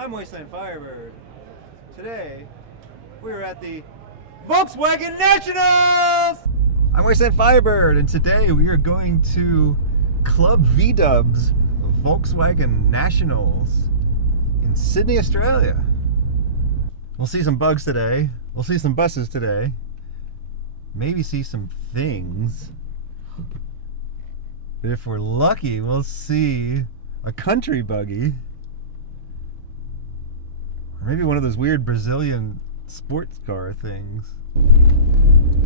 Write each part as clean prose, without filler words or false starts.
I'm Wasteland Firebird. Today, we're at the Volkswagen Nationals! I'm Wasteland Firebird, and today we are going to Club V-Dub's Volkswagen Nationals in Sydney, Australia. We'll see some bugs today. We'll see some buses today. Maybe see some things. But if we're lucky, we'll see a country buggy. Or maybe one of those weird Brazilian sports car things.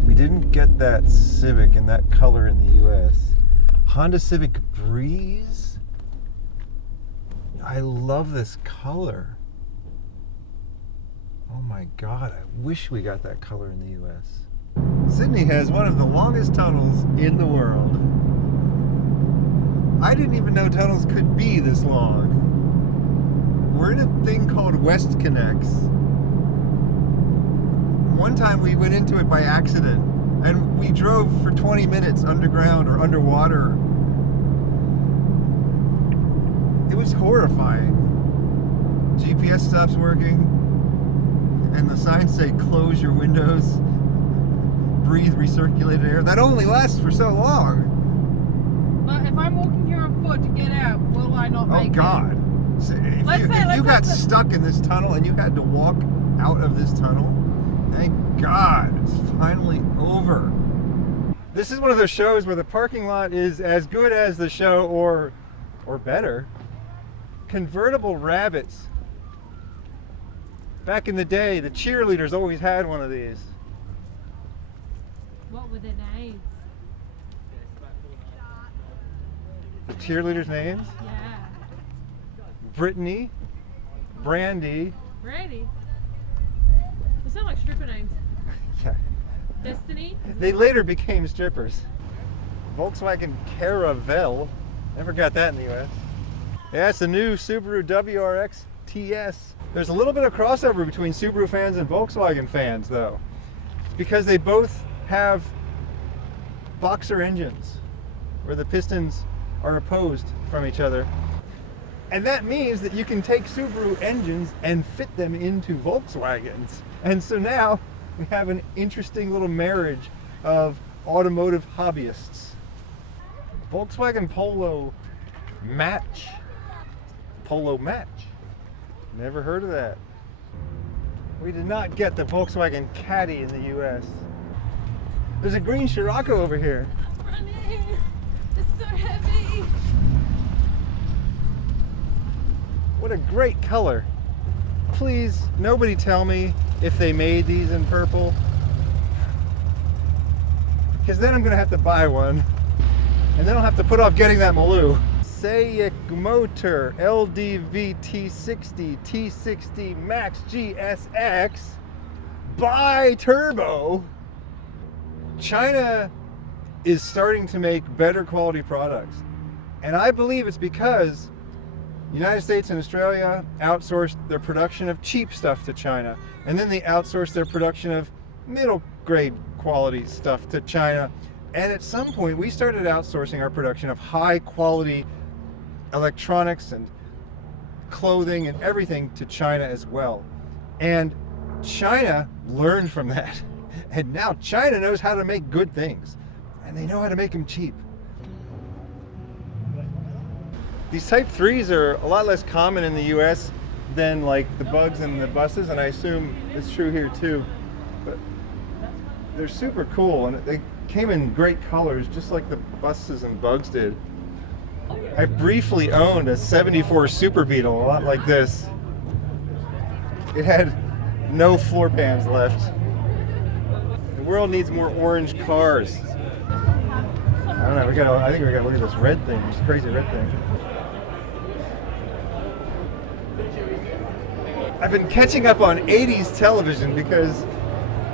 We didn't get that Civic in that color in the US. Honda Civic Breeze? I love this color. Oh my God, I wish we got that color in the US. Sydney has one of the longest tunnels in the world. I didn't even know tunnels could be this long. We're in a thing called West Connects. One time we went into it by accident and we drove for 20 minutes underground or underwater. It was horrifying. GPS stops working and the signs say close your windows, breathe recirculated air. That only lasts for so long. But if I'm walking here on foot to get out, will I not make it? Oh God. So if you got stuck in this tunnel and you had to walk out of this tunnel, thank God it's finally over. This is one of those shows where the parking lot is as good as the show or better. Convertible rabbits. Back in the day, the cheerleaders always had one of these. What were their names? The cheerleaders' names? Yeah. Brittany, Brandy. Brandy? They sound like stripper names. Yeah. Destiny? They later became strippers. Volkswagen Caravelle. Never got that in the US. Yeah, it's the new Subaru WRX TS. There's a little bit of crossover between Subaru fans and Volkswagen fans, though. Because they both have boxer engines, where the pistons are opposed from each other. And that means that you can take Subaru engines and fit them into Volkswagens. And so now we have an interesting little marriage of automotive hobbyists. Volkswagen Polo Match. Polo Match. Never heard of that. We did not get the Volkswagen Caddy in the US. There's a green Scirocco over here. I'm running. It's so heavy. What a great color. Please, nobody tell me if they made these in purple. Because then I'm going to have to buy one. And then I'll have to put off getting that Maloo. Sayik Motor LDV T60 T60 Max GSX bi-turbo. China is starting to make better quality products. And I believe it's because the United States and Australia outsourced their production of cheap stuff to China. And then they outsourced their production of middle grade quality stuff to China. And at some point we started outsourcing our production of high quality electronics and clothing and everything to China as well. And China learned from that. And now China knows how to make good things. And they know how to make them cheap. These Type 3s are a lot less common in the US than like the bugs and the buses, and I assume it's true here too. But they're super cool, and they came in great colors, just like the buses and bugs did. I briefly owned a 74 Super Beetle, a lot like this. It had no floor pans left. The world needs more orange cars. I don't know, I think we gotta look at this red thing, this crazy red thing. I've been catching up on 80s television because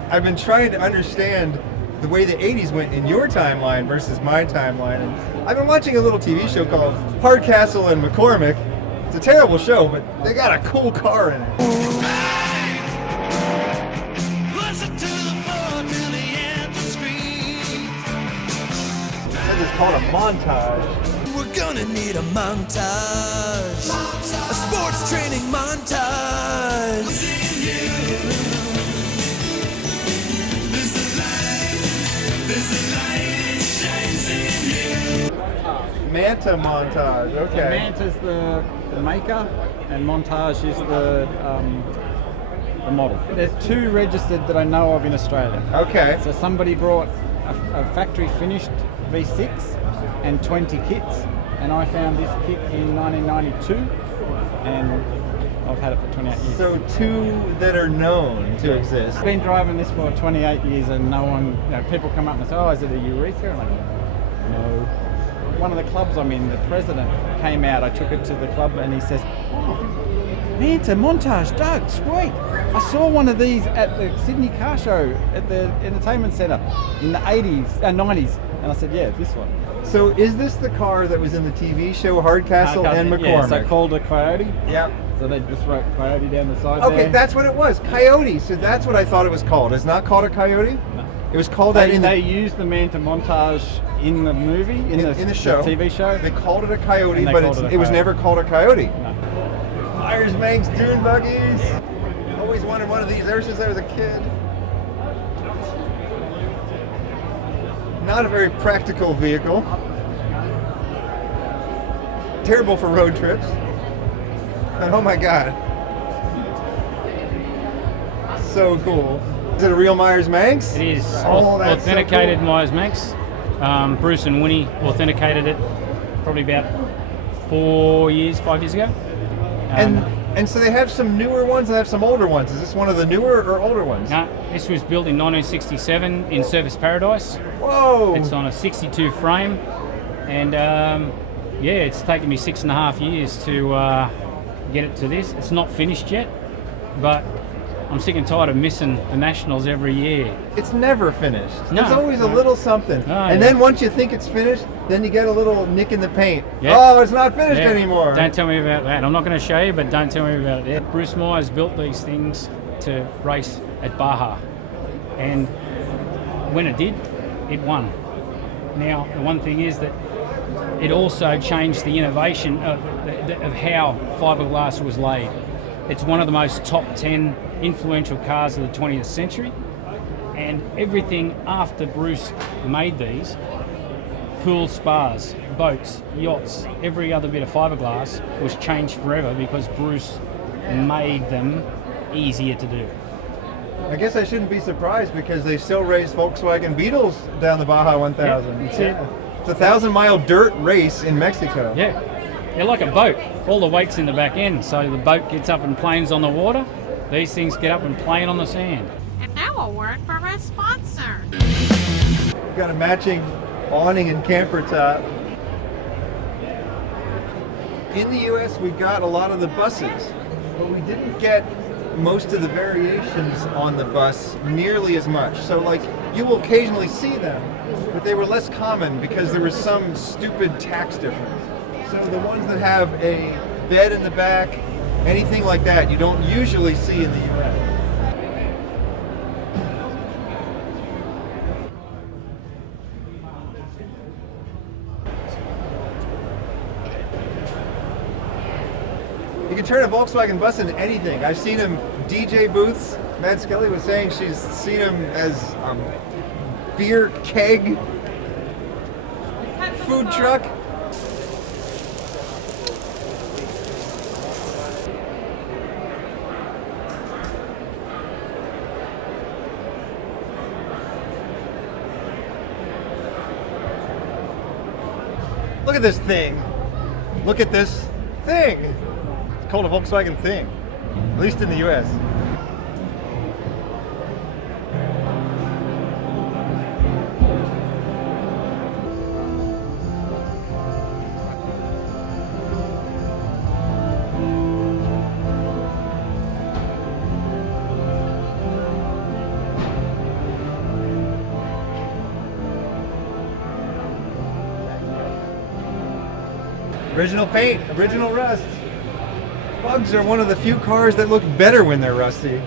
I've been trying to understand the way the 80s went in your timeline versus my timeline. And I've been watching a little TV show called Hardcastle and McCormick. It's a terrible show, but they got a cool car in it. This is called a montage. We're gonna need a montage. A sports training montage. Manta Montage. So Okay. Manta's the maker, and Montage is the model. There's 2 registered that I know of in Australia. Okay. So somebody brought a factory finished V6 and 20 kits, and I found this kit in 1992, and I've had it for 28 years. So 2 that are known to exist. I've been driving this for 28 years, and no one, people come up and say, "Oh, is it a Eureka?" And I'm like, "No." One of the clubs I'm in, the president came out. I took it to the club, and he says, "Oh, Manta Montage, Doug, sweet. I saw one of these at the Sydney Car Show at the Entertainment Centre in the 90s. And I said, "Yeah, this one." So is this the car that was in the TV show Hardcastle and McCormick? Yeah, so called a Coyote. Yep. So they just wrote Coyote down the side Okay, there. that's what it was. Coyote. So that's what I thought it was called. It's not called a Coyote? No. It was called that in They used the Manta Montage in the movie, in the show. the TV show. They called it a Coyote, And they but called it a it was Coyote. never called a Coyote. No. Myers Manx Dune buggies. Always wanted one of these ever since I was a kid. Not a very practical vehicle. Terrible for road trips. And oh my god. So cool. Is it a real Myers Manx? It is Oh, that's so authenticated cool. Myers Manx. Bruce and Winnie authenticated it probably about 5 years ago. And so they have some newer ones and have some older ones. Is this one of the newer or older ones? No, this was built in 1967 in Service Paradise. Whoa! It's on a 62 frame, and yeah, it's taken me 6.5 years to get it to this. It's not finished yet, but I'm sick and tired of missing the Nationals every year. It's never finished. No, There's always a no. little something. Oh, and yeah. then once you think it's finished, then you get a little nick in the paint. Yeah. Oh, it's not finished Yeah, anymore. Don't tell me about that. I'm not going to show you, but don't tell me about it. Yeah. Bruce Myers built these things to race at Baja, and when it did, it won. Now, the one thing is that it also changed the innovation of how fiberglass was laid. It's one of the most top 10 influential cars of the 20th century, and everything after Bruce made these, pool spas, boats, yachts, every other bit of fiberglass was changed forever because Bruce made them easier to do. I guess I shouldn't be surprised because they still race Volkswagen Beetles down the Baja 1000. that's it. It's a 1,000-mile dirt race in Mexico. Yeah, they're like a boat. All the weight's in the back end, so the boat gets up and planes on the water. These things get up and plane on the sand. And now a word from our sponsor. We've got a matching awning and camper top. In the US, we got a lot of the buses, but we didn't get most of the variations on the bus nearly as much. So like, you will occasionally see them, but they were less common because there was some stupid tax difference. So the ones that have a bed in the back, anything like that, you don't usually see in the US. You can turn a Volkswagen bus into anything. I've seen him DJ booths. Matt Skelly was saying she's seen him as beer keg, food truck. Look at this thing. Look at this thing. It's called a Volkswagen thing, at least in the US. Original paint, original rust. Bugs are one of the few cars that look better when they're rusty.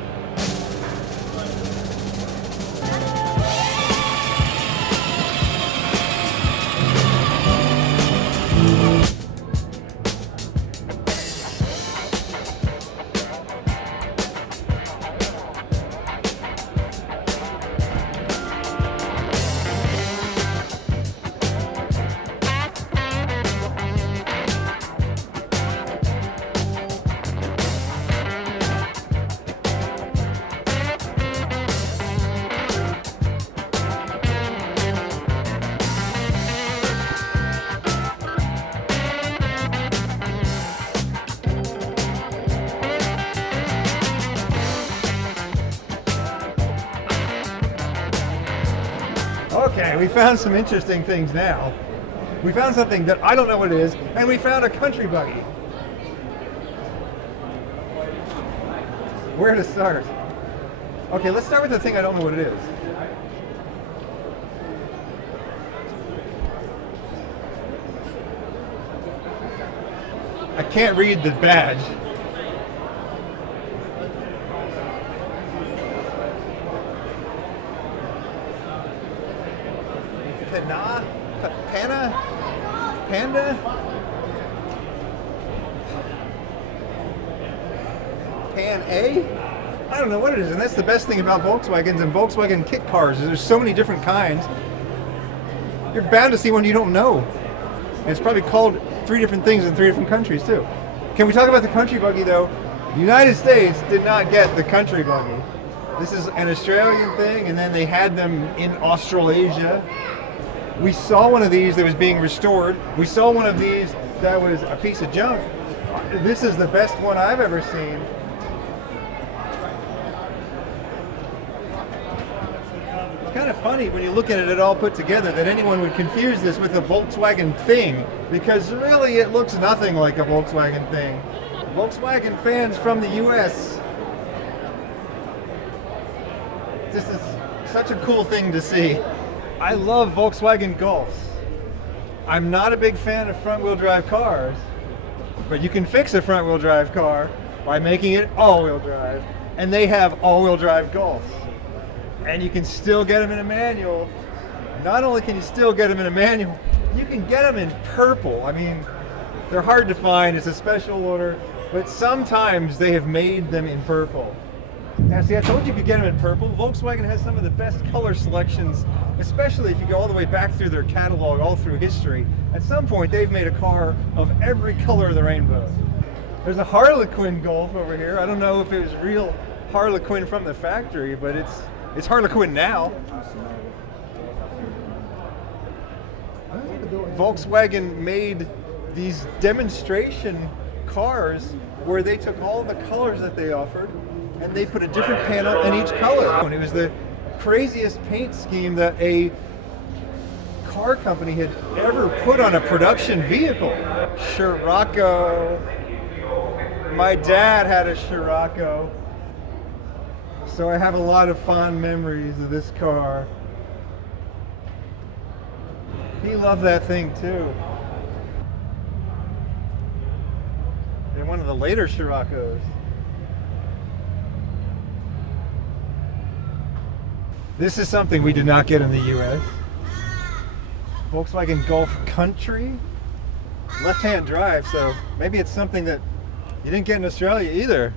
Okay, we found some interesting things now. We found something that I don't know what it is, and we found a country buggy. Where to start? Okay, let's start with the thing I don't know what it is. I can't read the badge. Panda? Pan A? I don't know what it is, and that's the best thing about Volkswagens and Volkswagen kit cars is there's so many different kinds. You're bound to see one you don't know. And it's probably called 3 different things in 3 different countries too. Can we talk about the country buggy though? The United States did not get the country buggy. This is an Australian thing, and then they had them in Australasia. We saw one of these that was being restored. We saw one of these that was a piece of junk. This is the best one I've ever seen. It's kind of funny when you look at it all put together that anyone would confuse this with a Volkswagen thing, because really it looks nothing like a Volkswagen thing. Volkswagen fans from the US, this is such a cool thing to see. I love Volkswagen Golfs. I'm not a big fan of front-wheel drive cars, but you can fix a front-wheel drive car by making it all-wheel drive, and they have all-wheel drive Golfs. And you can still get them in a manual. Not only can you still get them in a manual, you can get them in purple. I mean, they're hard to find, it's a special order, but sometimes they have made them in purple. Now see, I told you could get them in purple. Volkswagen has some of the best color selections, especially if you go all the way back through their catalog, all through history. At some point, they've made a car of every color of the rainbow. There's a Harlequin Golf over here. I don't know if it was real Harlequin from the factory, but it's Harlequin now. Volkswagen made these demonstration cars where they took all the colors that they offered and they put a different panel in each color. And it was the craziest paint scheme that a car company had ever put on a production vehicle. Scirocco. My dad had a Scirocco, so I have a lot of fond memories of this car. He loved that thing too. And one of the later Scirocco's. This is something we did not get in the US. Volkswagen Golf Country. Left-hand drive, so maybe it's something that you didn't get in Australia either.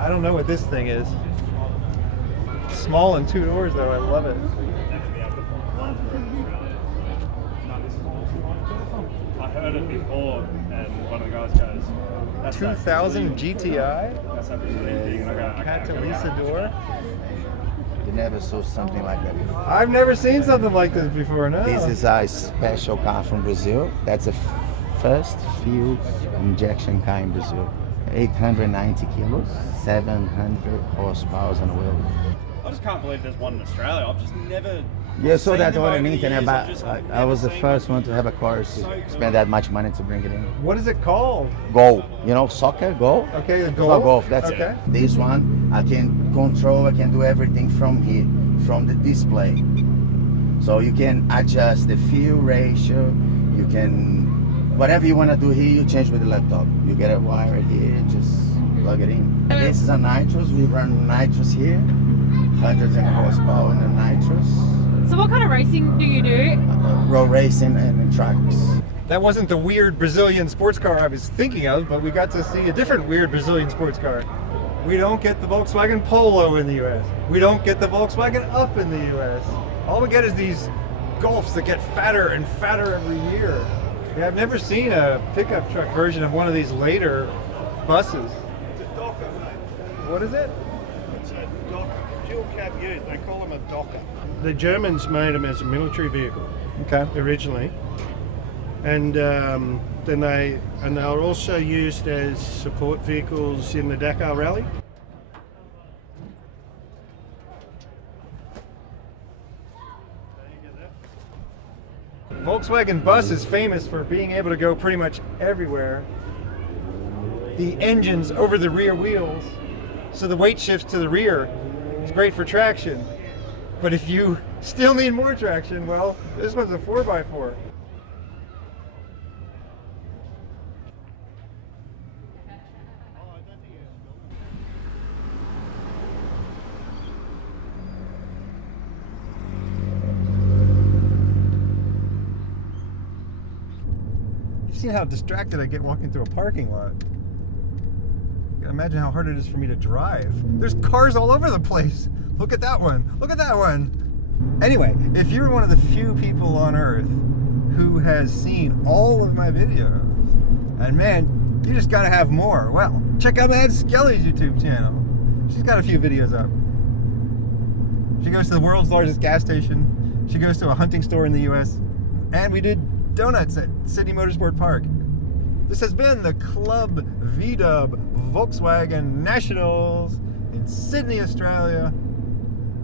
I don't know what this thing is. Small and 2 doors though, I love it. I heard it before, and one of the guys goes, that's 2000 GTI? That's absolutely Catalysador? You never saw something like that before. I've never seen something like this before, no. This is a special car from Brazil. That's the first fuel injection car in Brazil. 890 kilos, 700 horsepower on the wheel. I just can't believe there's one in Australia. I've just never. Yeah, so seen that's them what I over the mean. years. I was the first one to have a car to spend that much money to bring it in. What is it called? Goal, you know, soccer, goal. Okay, the It's Golf. not golf, that's Okay. it. This one, I can control, I can do everything from here, from the display. So you can adjust the fuel ratio, you can, whatever you want to do here, you change with the laptop. You get a wire here and just plug it in. And this is a nitrous, we run nitrous here, 100 horsepower in the nitrous. So what kind of racing do you do? Road racing and trucks. That wasn't the weird Brazilian sports car I was thinking of, but we got to see a different weird Brazilian sports car. We don't get the Volkswagen Polo in the US. We don't get the Volkswagen Up in the US. All we get is these Golfs that get fatter and fatter every year. Yeah, I've never seen a pickup truck version of one of these later buses. It's a docker, mate. What is it? It's a docker. Dual cab ute. They call them a docker. The Germans made them as a military vehicle Okay. originally, and then they were also used as support vehicles in the Dakar Rally. Volkswagen bus is famous for being able to go pretty much everywhere. The engine's over the rear wheels, so the weight shifts to the rear. It's great for traction. But if you still need more traction, well, this one's a 4x4. You've seen how distracted I get walking through a parking lot. You can imagine how hard it is for me to drive. There's cars all over the place. Look at that one. Look at that one. Anyway, if you're one of the few people on Earth who has seen all of my videos, and man, you just gotta have more, well, check out Mad Skelly's YouTube channel. She's got a few videos up. She goes to the world's largest gas station. She goes to a hunting store in the US. And we did donuts at Sydney Motorsport Park. This has been the Club VW Volkswagen Nationals in Sydney, Australia.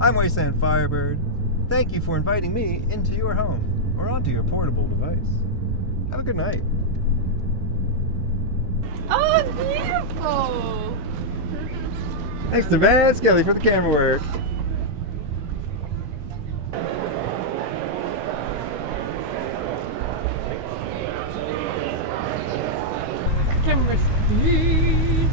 I'm Wasteland Firebird. Thank you for inviting me into your home or onto your portable device. Have a good night. Oh, it's beautiful. Thanks to Mad Skelly for the camera work. Camera speed.